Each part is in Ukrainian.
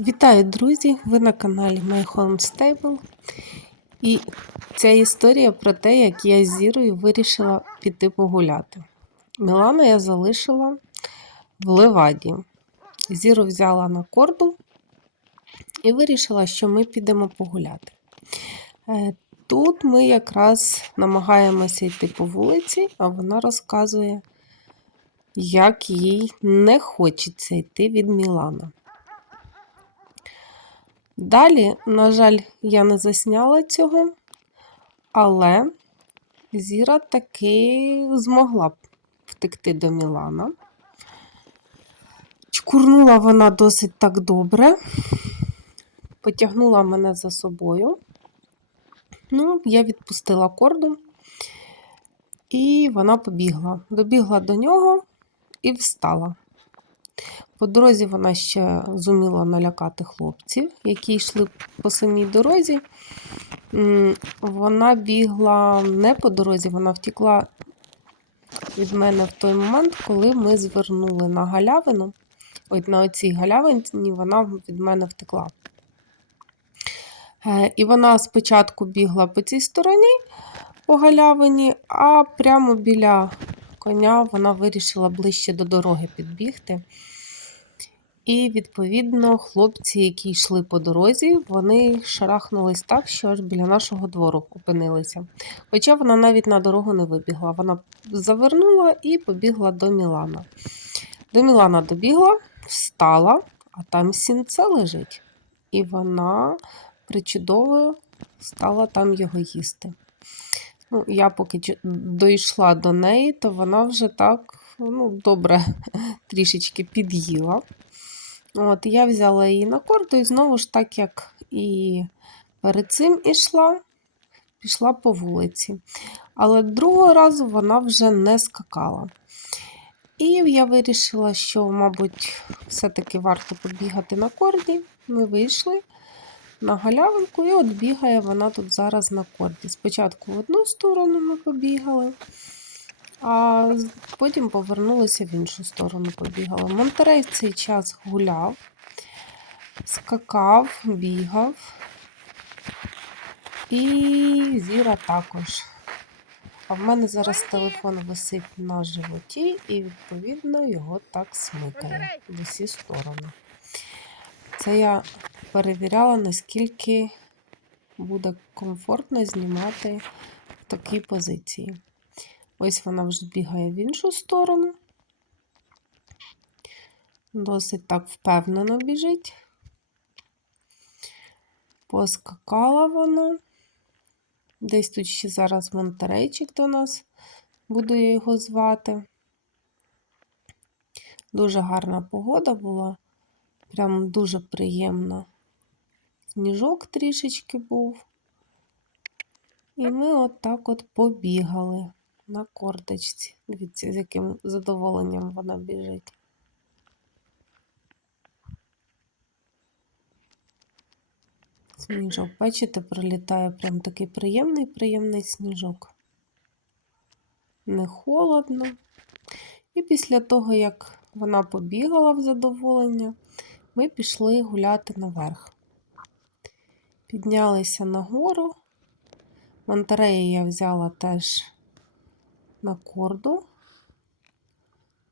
Вітаю, друзі! Ви на каналі My Home Stable. І ця історія про те, як я з Зірою вирішила піти погуляти. Мілана я залишила в Леваді. Зіру взяла на корду і вирішила, що ми підемо погуляти. Е, Тут ми якраз намагаємося йти по вулиці, а вона розказує, як їй не хочеться йти від Мілана. Далі, на жаль, я не засняла цього, але Зіра таки змогла б втекти до Мілана. Чкурнула вона досить так добре, потягнула мене за собою. Ну, я відпустила корду, і вона побігла. Добігла до нього і встала. По дорозі вона ще зуміла налякати хлопців, які йшли по самій дорозі. Вона бігла не по дорозі, вона втекла від мене в той момент, коли ми звернули на галявину. От на оцій галявині вона від мене втекла. Е, і вона спочатку бігла по цій стороні по галявині, а прямо біля коня вона вирішила ближче до дороги підбігти. І, відповідно, хлопці, які йшли по дорозі, вони шарахнулись так, що аж біля нашого двору опинилися. Хоча вона навіть на дорогу не вибігла. Вона завернула і побігла до Мілана. До Мілана добігла, встала, а там сінце лежить. І вона причудово стала там його їсти. Ну, Я поки дійшла до неї, то вона вже так ну, добре трішечки під'їла. От, Я взяла її на корду і знову ж так, як і перед цим ішла, пішла по вулиці. Але другого разу вона вже не скакала. І я вирішила, що, мабуть, все-таки варто побігати на корді. Ми вийшли на галявинку, і от бігає вона тут зараз на корді. Спочатку в одну сторону ми побігали, а потім повернулися в іншу сторону, побігали. Монтерей в цей час гуляв, скакав, бігав, і Зіра також. А в мене зараз телефон висить на животі, і, відповідно, його так смикає в усі сторони. Це я перевіряла, наскільки буде комфортно знімати в такій позиції. Ось вона вже бігає в іншу сторону. Досить так впевнено біжить. Поскакала вона. Десь тут ще зараз монтерейчик до нас, буду я його звати. Дуже гарна погода була, прям дуже приємна. Сніжок трішечки був. І ми отак от побігали на корточці. Дивіться, з яким задоволенням вона біжить. Сніжок, бачите, прилітає прям такий приємний, приємний сніжок. Не холодно. І після того, як вона побігала в задоволення, ми пішли гуляти наверх. Піднялися нагору. Монтереї я взяла теж на корду,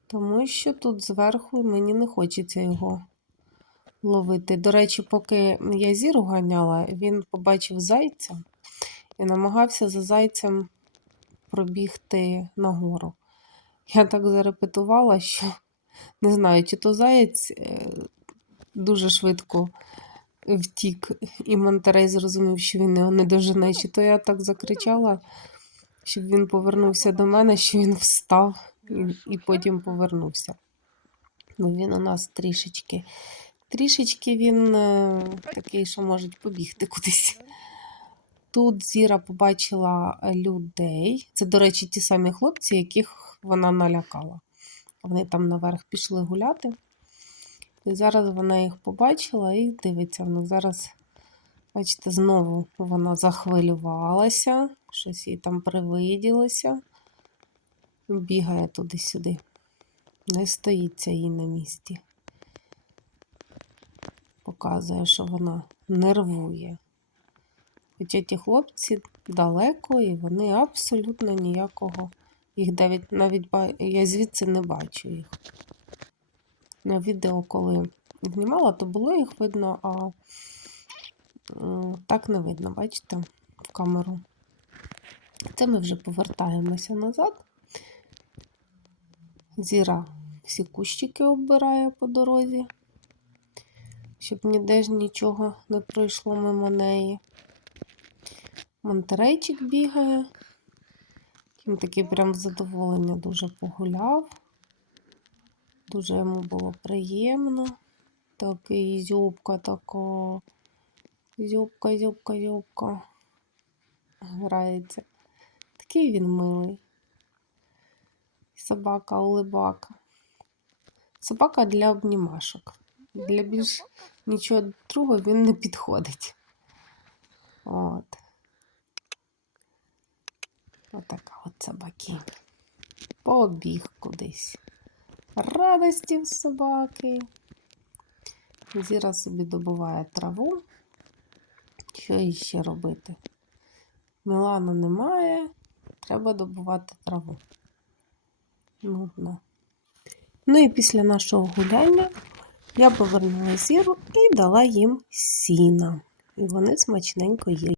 тому що тут зверху мені не хочеться його ловити. До речі, поки я зіру ганяла, він побачив зайця і намагався за зайцем пробігти нагору. Я так зарепетувала, що не знаю, чи то заєць е, дуже швидко втік, і Монтерей зрозумів, що він його не дожене, чи то я так закричала щоб він повернувся до мене, що він встав і, і потім повернувся. Ну, Він у нас трішечки. Трішечки він е, такий, що може побігти кудись. Тут Зіра побачила людей. Це, до речі, ті самі хлопці, яких вона налякала. Вони там наверх пішли гуляти. І зараз вона їх побачила і дивиться, в них зараз Бачите, знову вона захвилювалася, щось їй там привиділося. Бігає туди-сюди. Не стоїться їй на місці. Показує, що вона нервує. Хоча ті хлопці далеко і вони абсолютно ніякого. Їх навіть, навіть я звідси не бачу їх. На відео, коли знімала, то було їх видно, а так не видно, бачите, в камеру. Це ми вже повертаємося назад. Зіра всі кущики оббирає по дорозі, щоб ніде ж нічого не пройшло мимо неї. Монтерейчик бігає. Він такий прям задоволення дуже погуляв. Дуже йому було приємно. Такий зюбка така. Зюбка, зюбка, зюбка. Грається. Такий він милий. Собака улибака. Собака для обнімашок. Для більш нічого другого він не підходить. От. Отака от собаки. Побіг кудись. Радості в собаки. Зіра собі добуває траву. Що іще робити? Мілана немає. Треба добувати траву. Нудно. Ну і після нашого гуляння я повернула зіру і дала їм сіна. І вони смачненько їли.